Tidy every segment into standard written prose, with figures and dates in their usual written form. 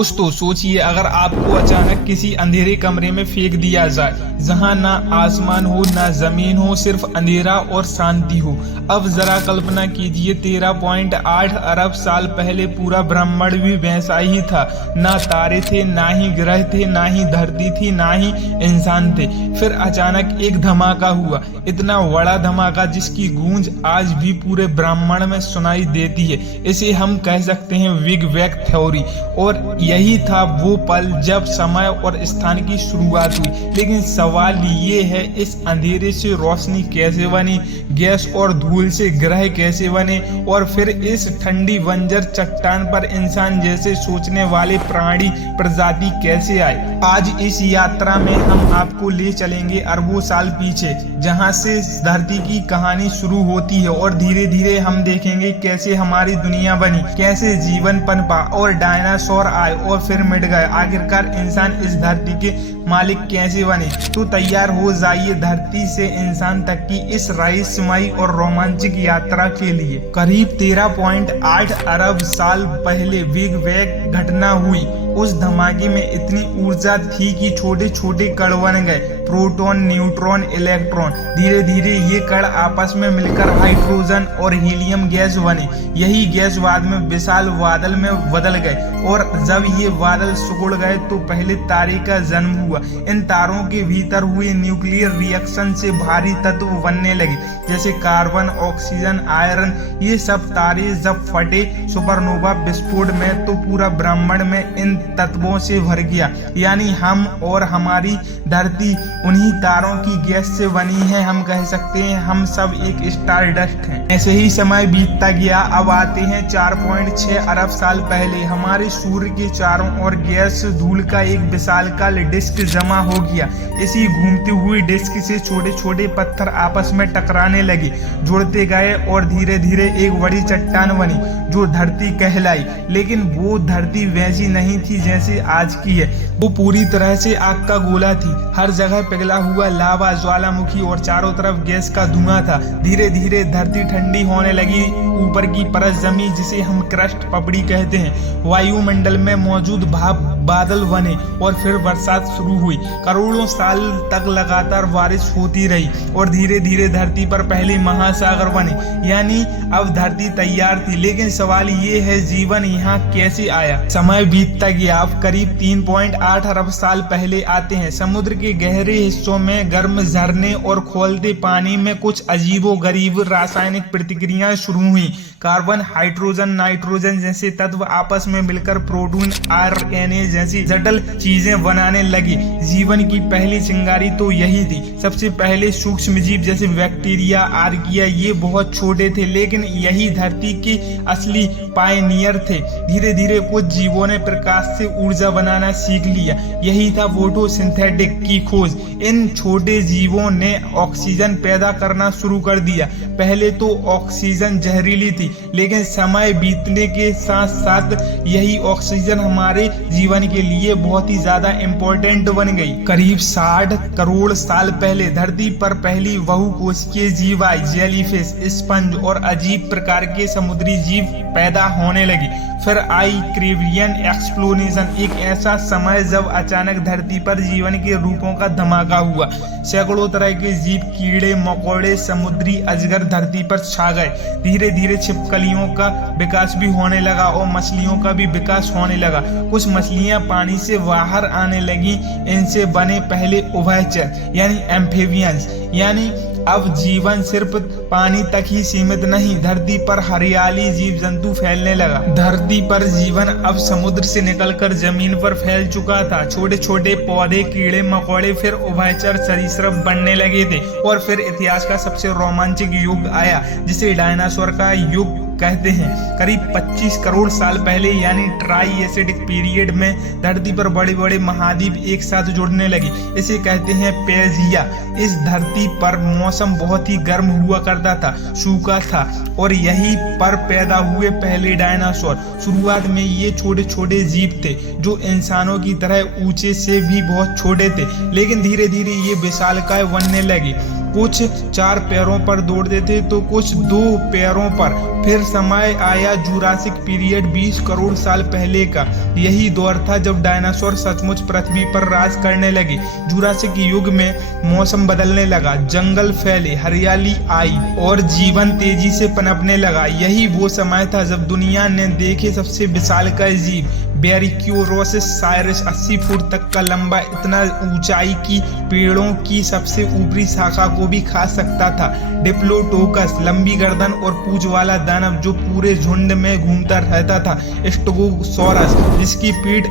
दोस्तों सोचिए, अगर आपको अचानक किसी अंधेरे कमरे में फेंक दिया जाए जहां ना आसमान हो ना जमीन हो, सिर्फ अंधेरा और शांति हो। अब जरा कल्पना कीजिए, 13.8 अरब साल पहले पूरा ब्रह्मांड भी वैसा ही था। ना तारे थे, ना ही ग्रह थे, ना ही धरती थी, ना ही इंसान थे। फिर अचानक एक धमाका हुआ, इतना बड़ा धमाका जिसकी गूंज आज भी पूरे ब्रह्मांड में सुनाई देती है। इसे हम कह सकते हैं बिग बैंग थ्योरी। और यही था वो पल जब समय और स्थान की शुरुआत हुई। लेकिन सवाल ये है, इस अंधेरे से रोशनी कैसे बनी, गैस और धूल से ग्रह कैसे बने, और फिर इस ठंडी बंजर चट्टान पर इंसान जैसे सोचने वाले प्राणी प्रजाति कैसे आए। आज इस यात्रा में हम आपको ले चलेंगे अरबों साल पीछे, जहां से धरती की कहानी शुरू होती है, और धीरे धीरे हम देखेंगे कैसे हमारी दुनिया बनी, कैसे जीवन पनपा और डायनासोर आए और फिर मिट गए। आखिरकार इंसान इस धरती के मालिक कैसे बने। तो तैयार हो जाइए धरती से इंसान तक की इस रहस्यमयी और रोमांचक यात्रा के लिए। करीब 13.8 अरब साल पहले बिग बैंग घटना हुई। उस धमाके में इतनी ऊर्जा थी कि छोटे छोटे कण बन गए, प्रोटॉन, न्यूट्रॉन, इलेक्ट्रॉन। धीरे धीरे ये कण आपस में मिलकर हाइड्रोजन और हीलियम गैस बने। यही गैस बाद में विशाल बादल में बदल गए, और जब ये बादल सिकुड़ गए तो पहले तारे का जन्म हुआ। इन तारों के भीतर हुए न्यूक्लियर रिएक्शन से भारी तत्व बनने लगे, जैसे कार्बन, ऑक्सीजन, आयरन। ये सब तारे जब फटे सुपरनोवा विस्फोट में, तो पूरा ब्रह्मांड में इन तत्वों से भर गया। यानी हम और हमारी धरती उन्हीं तारों की गैस से बनी है। हम कह सकते हैं हम सब एक स्टार डस्ट हैं। ऐसे ही समय बीतता गया। अब आते हैं 4.6 अरब साल पहले। हमारे सूर्य के चारों ओर गैस धूल का एक विशालकाय डिस्क जमा हो गया। इसी घूमती हुई डिस्क से छोटे छोटे पत्थर आपस में टकराने लगे, जुड़ते गए, और धीरे धीरे एक बड़ी चट्टान बनी जो धरती कहलाई। लेकिन वो धरती वैसी नहीं थी जैसे आज की है। वो पूरी तरह से आग का गोला थी। हर जगह पिघला हुआ लावा, ज्वालामुखी, और चारों तरफ गैस का धुआं था। धीरे धीरे धरती ठंडी होने लगी। ऊपर की परत जमी, जिसे हम क्रस्ट पपड़ी कहते हैं। वायुमंडल में मौजूद भाप बादल बने, और फिर बरसात शुरू हुई। करोड़ों साल तक लगातार बारिश होती रही, और धीरे धीरे धरती पर पहले महासागर बने। यानी अब धरती तैयार थी। लेकिन सवाल ये है, जीवन यहाँ कैसे आया। समय बीतता गया। अब करीब 3.8 अरब साल पहले आते हैं। समुद्र के गहरे हिस्सों में गर्म झरने और खौलते पानी में कुछ अजीबोगरीब रासायनिक प्रतिक्रियाएं शुरू हुई। कार्बन, हाइड्रोजन, नाइट्रोजन जैसे तत्व आपस में मिलकर प्रोटीन, आरएनए जैसी जटिल चीजें बनाने लगी। जीवन की पहली चिंगारी तो यही थी। सबसे पहले सूक्ष्म जीव जैसे बैक्टीरिया, आर्किया, ये बहुत छोटे थे, लेकिन यही धरती के असली पायनियर थे। धीरे धीरे कुछ जीवों ने प्रकाश से ऊर्जा बनाना सीख लिया। यही था फोटोसिंथेटिक की खोज। इन छोटे जीवों ने ऑक्सीजन पैदा करना शुरू कर दिया। पहले तो ऑक्सीजन जहरीली थी, लेकिन समय बीतने के साथ साथ यही ऑक्सीजन हमारे जीवन के लिए बहुत ही ज्यादा इम्पोर्टेंट बन गई। करीब 60 करोड़ साल पहले धरती पर पहली बहुकोशिकीय जीव आई। जेलीफिश, स्पंज और अजीब प्रकार के समुद्री जीव पैदा होने लगी। फिर आई कैम्ब्रियन एक्सप्लोजन, एक ऐसा समय जब अचानक धरती पर जीवन के रूपों का धमाका हुआ। सैकड़ों तरह के जीव, कीड़े मकोड़े, समुद्री अजगर धरती पर छा गए। धीरे धीरे छिपकलियों का विकास भी होने लगा, और मछलियों का भी विकास होने लगा। कुछ मछलियां पानी से बाहर आने लगी। इनसे बने पहले उभयचर यानी एम्फीबियंस। यानी अब जीवन सिर्फ पानी तक ही सीमित नहीं, धरती पर हरियाली, जीव जंतु फैलने लगा। धरती पर जीवन अब समुद्र से निकलकर जमीन पर फैल चुका था। छोटे छोटे पौधे, कीड़े मकोड़े, फिर उभयचर सरीसृप बनने लगे थे। और फिर इतिहास का सबसे रोमांचक युग आया, जिसे डायनासोर का युग कहते हैं। करीब 25 करोड़ साल पहले यानी ट्राईएसिक पीरियड में धरती पर बड़े बड़े महाद्वीप एक साथ जुड़ने लगे। इसे कहते हैं पेजिया। इस धरती पर मौसम बहुत ही गर्म हुआ करता था, सूखा था, और यहीं पर पैदा हुए पहले डायनासोर। शुरुआत में ये छोटे छोटे जीव थे जो इंसानों की तरह ऊंचे से भी बहुत छोटे थे, लेकिन धीरे धीरे ये विशालकाय बनने लगे। कुछ 4 पैरों पर दौड़ते थे तो कुछ 2 पैरों पर। फिर समय आया जुरासिक पीरियड 20 करोड़ साल पहले का। यही दौर था जब डायनासोर सचमुच पृथ्वी पर राज करने लगे। जुरासिक युग में मौसम बदलने लगा, जंगल फैले, हरियाली आई और जीवन तेजी से पनपने लगा। यही वो समय था जब दुनिया ने देखे सबसे विशालकाय जीव ब्रैकियोसाउरस साइरस 80 फुट तक का लंबा, इतना ऊंचाई की पेड़ों की सबसे ऊपरी शाखा को भी खा सकता था। डिप्लोडोकस लंबी गर्दन और पूंछ वाला दानव जो पूरे झुंड में घूमता रहता था। स्टेगोसॉरस जिसकी पीठ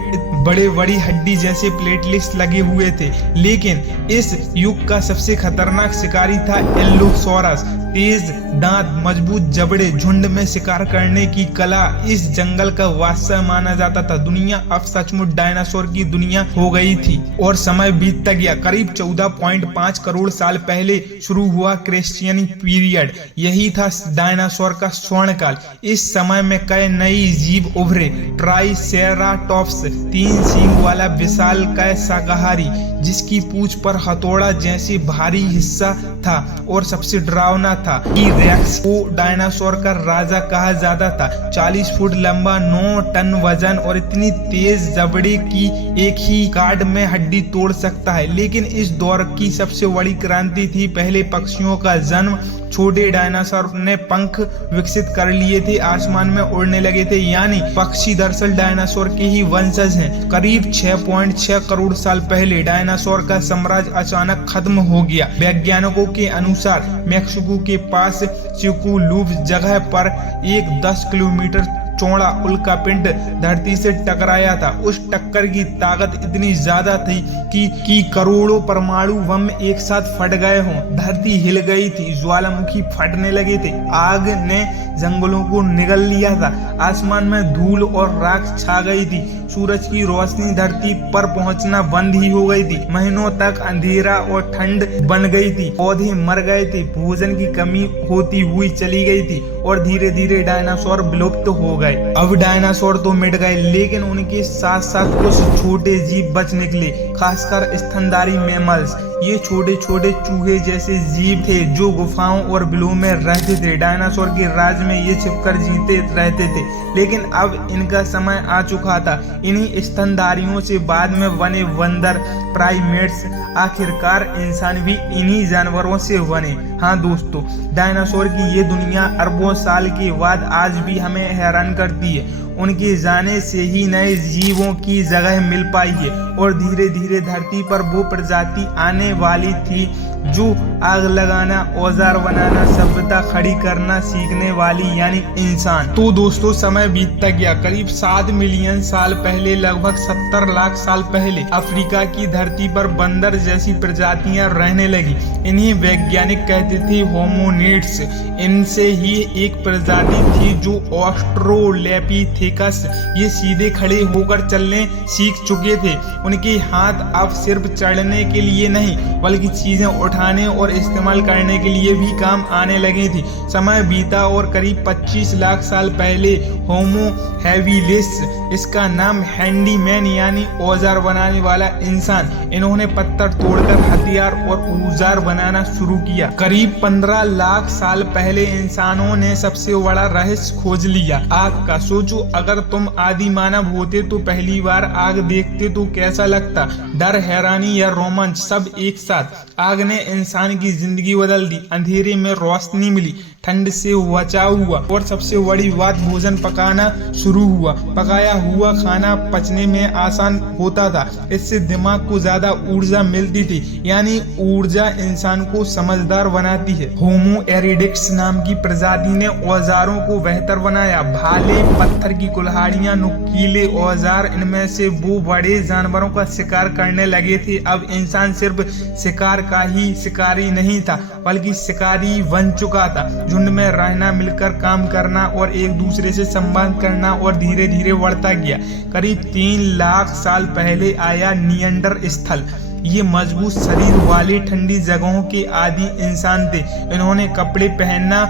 बड़ी हड्डी जैसे प्लेटलेट्स लगे हुए थे। लेकिन इस युग का सबसे खतरनाक शिकारी था एल्लोसॉरस। तेज दांत, मजबूत जबड़े, झुंड में शिकार करने की कला इस जंगल का वादशाह माना जाता था। दुनिया अब सचमुच डायनासोर की दुनिया हो गई थी और समय बीतता गया। करीब 14.5 करोड़ साल पहले शुरू हुआ क्रेटेशियस पीरियड। यही था डायनासोर का स्वर्ण काल। इस समय में कई नई जीव उभरे। ट्राइसेराटॉप्स 3 सींग वाला विशालकाय शाकाहारी जिसकी पूंछ पर हथौड़ा जैसे भारी हिस्सा था और सबसे डरावना था। टी-रेक्स को डायनासोर का राजा कहा जाता था। 40 फुट लंबा, 9 टन वजन और इतनी तेज जबड़े की एक ही काट में हड्डी तोड़ सकता है। लेकिन इस दौर की सबसे बड़ी क्रांति थी पहले पक्षियों का जन्म। छोटे डायनासोर ने पंख विकसित कर लिए थे, आसमान में उड़ने लगे थे। यानी पक्षी दरअसल डायनासोर के ही वंशज हैं। करीब 6.6 करोड़ साल पहले डायनासोर का साम्राज्य अचानक खत्म हो गया। वैज्ञानिकों के अनुसार मैक्सिको के पास चिकुलूब जगह पर एक 10 किलोमीटर चौड़ा उल्कापिंड धरती से टकराया था। उस टक्कर की ताकत इतनी ज्यादा थी कि करोड़ों परमाणु बम एक साथ फट गए हों। धरती हिल गई थी, ज्वालामुखी फटने लगे थे, आग ने जंगलों को निगल लिया था, आसमान में धूल और राख छा गई थी, सूरज की रोशनी धरती पर पहुंचना बंद ही हो गई थी। महीनों तक अंधेरा और ठंड बन गई थी, पौधे मर गए थे, भोजन की कमी होती हुई चली गई थी और धीरे धीरे डायनासोर विलुप्त हो गए। अब डायनासोर तो मिट गए, लेकिन उनके साथ साथ कुछ छोटे जीव बच निकले, खासकर स्तनधारी मैमल्स। ये छोटे छोटे चूहे जैसे जीव थे जो गुफाओं और बिलों में रहते थे। डायनासोर के राज में ये छिपकर जीते रहते थे, लेकिन अब इनका समय आ चुका था। इन्हीं स्तनधारियों से बाद में बने बंदर, प्राइमेट्स, आखिरकार इंसान भी इन्हीं जानवरों से बने। हाँ दोस्तों, डायनासोर की ये दुनिया अरबों साल के बाद आज भी हमें हैरान करती है। उनके जाने से ही नए जीवों की जगह मिल पाई है और धीरे धीरे धरती पर वो प्रजाति आने वाली थी जो आग लगाना, औजार बनाना, सभ्यता खड़ी करना सीखने वाली, यानी इंसान। तो दोस्तों, समय बीतता गया। करीब 7 मिलियन साल पहले, लगभग 70 लाख साल पहले अफ्रीका की धरती पर बंदर जैसी प्रजातियां रहने लगी। इन्हें वैज्ञानिक कहते थे होमोनिड्स। इनसे ही एक प्रजाति थी जो ऑस्ट्रोलोपिथेकस। ये सीधे खड़े होकर चलने सीख चुके थे। उनके हाथ अब सिर्फ चढ़ने के लिए नहीं बल्कि चीजें उठाने और इस्तेमाल करने के लिए भी काम आने लगी थी। समय बीता और करीब 25 लाख साल पहले होमो हैबिलिस, इसका नाम हैंडीमैन यानी औजार बनाने वाला इंसान, इन्होंने पत्थर तोड़कर हथियार और औजार बनाना शुरू किया। करीब 15 लाख साल पहले इंसानों ने सबसे बड़ा रहस्य खोज लिया, आग का। सोचो, अगर तुम आदि मानव होते तो पहली बार आग देखते तो कैसा लगता? डर, हैरानी या रोमांच सब एक साथ। आग ने इंसान की जिंदगी बदल दी। अंधेरे में रोशनी मिली, ठंड से बचाव हुआ और सबसे बड़ी बात, भोजन पकाना शुरू हुआ। पकाया हुआ खाना पचने में आसान होता था, इससे दिमाग को ज्यादा ऊर्जा मिलती थी, यानी ऊर्जा इंसान को समझदार बनाती है। होमो एरिक्टस नाम की प्रजाति ने औजारों को बेहतर बनाया। भाले, पत्थर की कुल्हाड़ियां, नुकीले औजार, इनमें से वो बड़े जानवरों का शिकार करने लगे थे। अब इंसान सिर्फ शिकार का ही शिकारी नहीं था बल्कि शिकारी बन चुका था। झुंड में रहना, मिलकर काम करना और एक दूसरे से संवाद करना और धीरे धीरे बढ़ता गया। करीब 3 लाख साल पहले आया निएंडरथल। ये मजबूत शरीर वाले, ठंडी जगहों के आदि इंसान थे। इन्होंने कपड़े पहनना,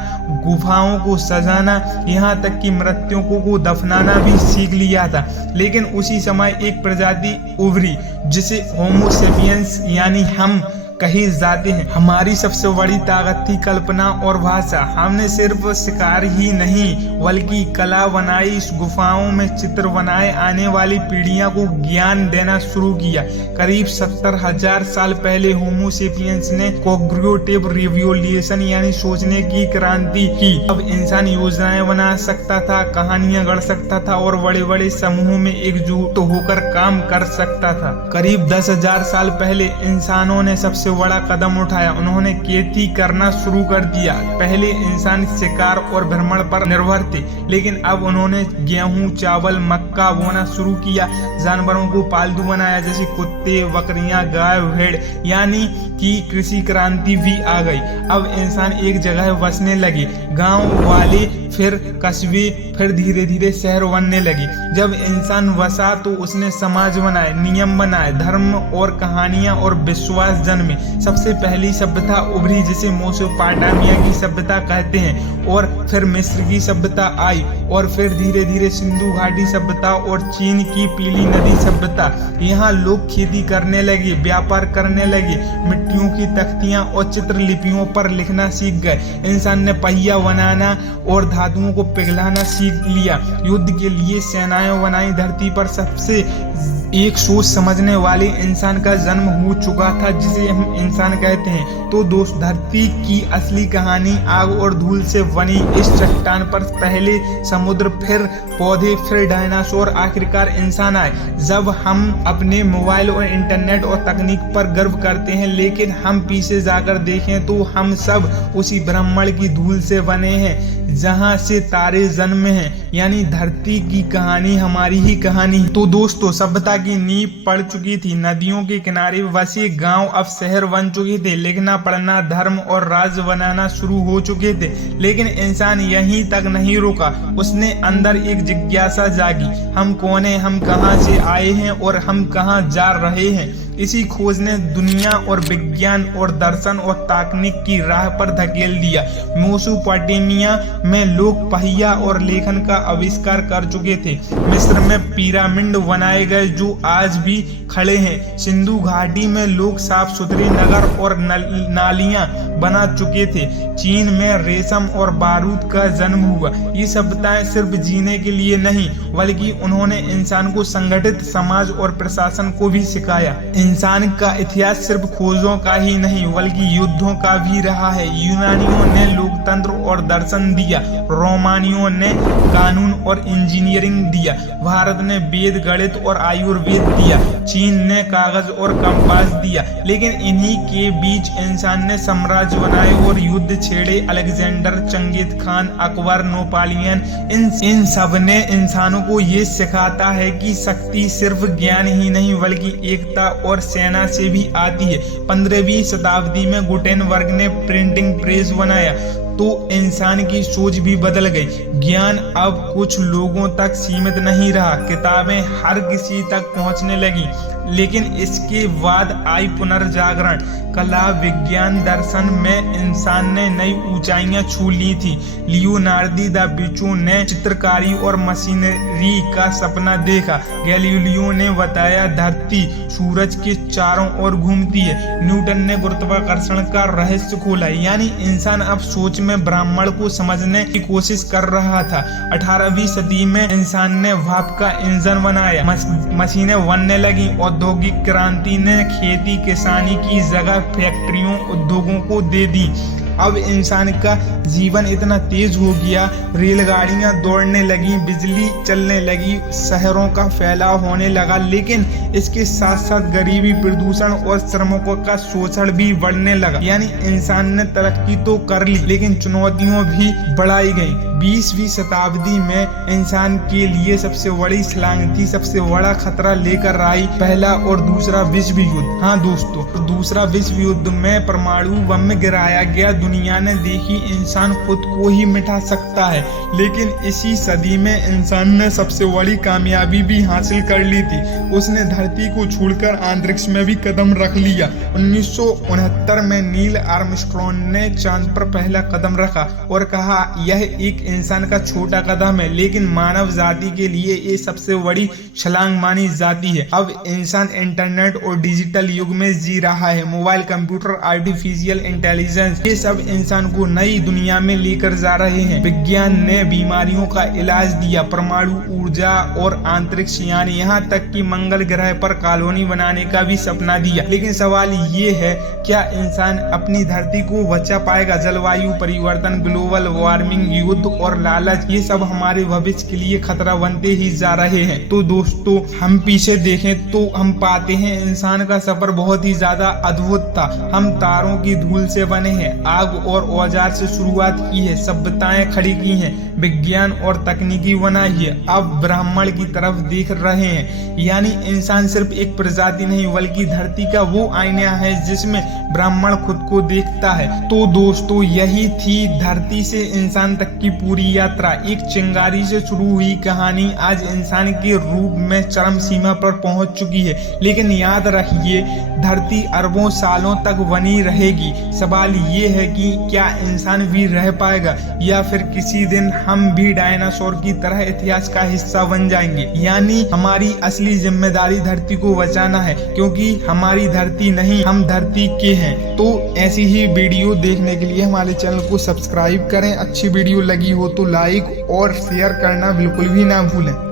गुफाओं को सजाना, यहाँ तक कि मृतकों को दफनाना भी सीख लिया था। लेकिन उसी समय एक प्रजाति उभरी जिसे होमो सेपियंस यानी हम कहे जाते हैं। हमारी सबसे बड़ी ताकत थी कल्पना और भाषा। हमने सिर्फ शिकार ही नहीं बल्कि कला बनाई, इस गुफाओं में चित्र बनाए, आने वाली पीढ़ियों को ज्ञान देना शुरू किया। करीब 70,000 साल पहले होमो सेपियंस ने कॉग्निटिव रिवॉल्यूशन यानी सोचने की क्रांति की। अब इंसान योजनाएं बना सकता था, कहानियां गढ़ सकता था और बड़े बड़े समूहों में एकजुट होकर काम कर सकता था। करीब 10,000 साल पहले इंसानों ने सबसे बड़ा कदम उठाया, उन्होंने खेती करना शुरू कर दिया। पहले इंसान शिकार और भ्रमण पर निर्भर थे, लेकिन अब उन्होंने गेहूं, चावल, मक्का बोना शुरू किया। जानवरों को पालतू बनाया, जैसे कुत्ते, बकरियां, गाय, भेड़, यानी कि कृषि क्रांति भी आ गई। अब इंसान एक जगह बसने लगे, गांव वाले, फिर कस्बे, फिर धीरे धीरे शहर बनने लगे। जब इंसान बसा तो उसने समाज बनाए, नियम बनाए, धर्म और कहानियां और विश्वास जन्मे। सबसे पहली सभ्यता उभरी जिसे मेसोपोटामिया की सभ्यता कहते हैं, और फिर मिस्र की सभ्यता आई, और फिर धीरे धीरे सिंधु घाटी सभ्यता और चीन की पीली नदी सभ्यता। यहाँ लोग खेती करने लगे, व्यापार करने लगे, मिट्टियों की तख्तियां और चित्रलिपियों पर लिखना सीख गए। इंसान ने पहिया बनाना और धातुओं को पिघलाना सीख लिया। युद्ध के लिए सेनाएं बनाई। धरती पर सबसे एक सोच समझने वाले इंसान का जन्म हो चुका था, जिसे हम इंसान कहते हैं। तो दोस्त, धरती की असली कहानी आग और धूल से बनी। इस चट्टान पर पहले समुद्र, फिर पौधे, फिर डायनासोर, आखिरकार इंसान आए। जब हम अपने मोबाइल और इंटरनेट और तकनीक पर गर्व करते हैं, लेकिन हम पीछे जाकर देखें तो हम सब उसी ब्रह्मांड की धूल से बने हैं जहां से तारे जन्मे हैं। यानी धरती की कहानी हमारी ही कहानी। तो दोस्तों, सभ्यता की नींव पड़ चुकी थी। नदियों के किनारे बसे गांव अब शहर बन चुके थे। लिखना, पढ़ना, धर्म और राज बनाना शुरू हो चुके थे। लेकिन इंसान यहीं तक नहीं रुका। उसने अंदर एक जिज्ञासा जागी। हम कौन हैं, हम कहां से आए हैं और हम कहां जा रहे हैं। इसी खोज ने दुनिया और विज्ञान और दर्शन और तकनीक की राह पर धकेल दिया। मेसोपोटामिया में लोग पहिया और लेखन का आविष्कार कर चुके थे। मिस्र में पिरामिड बनाए गए जो आज भी खड़े हैं। सिंधु घाटी में लोग साफ सुथरे नगर और नालियां बना चुके थे। चीन में रेशम और बारूद का जन्म हुआ। ये सभ्यताएं सिर्फ जीने के लिए नहीं, बल्कि उन्होंने इंसान को संगठित समाज और प्रशासन को भी सिखाया। इंसान का इतिहास सिर्फ खोजों का ही नहीं, बल्कि युद्धों का भी रहा है। यूनानियों ने लोकतंत्र और दर्शन दिया, रोमानियों ने कानून और इंजीनियरिंग दिया, भारत ने वेद, गणित और आयुर्वेद दिया, चीन ने कागज और कंपास दिया। लेकिन इन्हीं के बीच इंसान ने साम्राज्य बनाए और युद्ध छेड़े। Alexander, Genghis Khan, Akbar, Napoleon, इन सब ने इंसानों को ये सिखाता है कि शक्ति सिर्फ ज्ञान ही नहीं बल्कि एकता और सेना से भी आती है। 15वीं शताब्दी में गुटेनबर्ग ने प्रिंटिंग प्रेस बनाया तो इंसान की सोच भी बदल गई। ज्ञान अब कुछ लोगों तक सीमित नहीं रहा, किताबें हर किसी तक पहुंचने लगी। लेकिन इसके बाद आई पुनर्जागरण। कला, विज्ञान, दर्शन में इंसान ने नई ऊंचाइयां छू ली थी। लियोनार्दो दा विंची ने चित्रकारी और मशीनरी का सपना देखा। गैलीलियो ने बताया धरती सूरज के चारों ओर घूमती है। न्यूटन ने गुरुत्वाकर्षण का रहस्य खोला। यानी इंसान अब सोच में ब्रह्मांड को समझने की कोशिश कर रहा था। 18वीं सदी में इंसान ने भाप का इंजन बनाया, मशीनें बनने लगी। औद्योगिक क्रांति ने खेती किसानी की जगह फैक्ट्रियों, उद्योगों को दे दी। अब इंसान का जीवन इतना तेज हो गया, रेलगाड़ियां दौड़ने लगी, बिजली चलने लगी, शहरों का फैलाव होने लगा। लेकिन इसके साथ साथ गरीबी, प्रदूषण और श्रमिकों का शोषण भी बढ़ने लगा। यानी इंसान ने तरक्की तो कर ली, लेकिन चुनौतियां भी बढ़ाई गई। 20वीं शताब्दी में इंसान के लिए सबसे बड़ी सलामती, सबसे बड़ा खतरा लेकर आई पहला और दूसरा विश्व युद्ध। हाँ दोस्तों, दूसरा विश्व युद्ध में परमाणु बम गिराया गया। दुनिया ने देखी इंसान खुद को ही मिटा सकता है। लेकिन इसी सदी में इंसान ने सबसे बड़ी कामयाबी भी हासिल कर ली थी। उसने धरती को छोड़कर अंतरिक्ष में भी कदम रख लिया। 1969 में नील आर्मस्ट्रॉन्ग ने चांद पर पहला कदम रखा और कहा यह एक इंसान का छोटा कदम है, लेकिन मानव जाति के लिए ये सबसे बड़ी छलांग मानी जाती है। अब इंसान इंटरनेट और डिजिटल युग में जी रहा है। मोबाइल, कंप्यूटर, आर्टिफिशियल इंटेलिजेंस, ये सब इंसान को नई दुनिया में लेकर जा रहे हैं। विज्ञान ने बीमारियों का इलाज दिया, परमाणु ऊर्जा और अंतरिक्ष यान, यहाँ तक कि मंगल ग्रह पर कॉलोनी बनाने का भी सपना दिया। लेकिन सवाल ये है, क्या इंसान अपनी धरती को बचा पाएगा? जलवायु परिवर्तन, ग्लोबल वार्मिंग, युद्ध और लालच, ये सब हमारे भविष्य के लिए खतरा बनते ही जा रहे हैं। तो दोस्तों, हम पीछे देखें तो हम पाते हैं इंसान का सफर बहुत ही ज्यादा अद्भुत था। हम तारों की धूल से बने हैं, आग और औजार से शुरुआत की है, सभ्यताएं खड़ी की हैं, विज्ञान और तकनीकी बनाई है, अब ब्राह्मण की तरफ देख रहे हैं। यानी इंसान सिर्फ एक प्रजाति नहीं, बल्कि धरती का वो आईना है जिसमें ब्राह्मण खुद को देखता है। तो दोस्तों, यही थी धरती से इंसान तक की पूरी यात्रा। एक चिंगारी से शुरू हुई कहानी आज इंसान के रूप में चरम सीमा पर पहुंच चुकी है। लेकिन याद रखिए, धरती अरबों सालों तक बनी रहेगी। सवाल ये है कि क्या इंसान भी रह पाएगा, या फिर किसी दिन हम भी डायनासोर की तरह इतिहास का हिस्सा बन जाएंगे। यानी हमारी असली जिम्मेदारी धरती को बचाना है, क्योंकि हमारी धरती नहीं, हम धरती के हैं। तो ऐसी ही वीडियो देखने के लिए हमारे चैनल को सब्सक्राइब करें। अच्छी वीडियो लगी हो तो लाइक और शेयर करना बिल्कुल भी ना भूलें।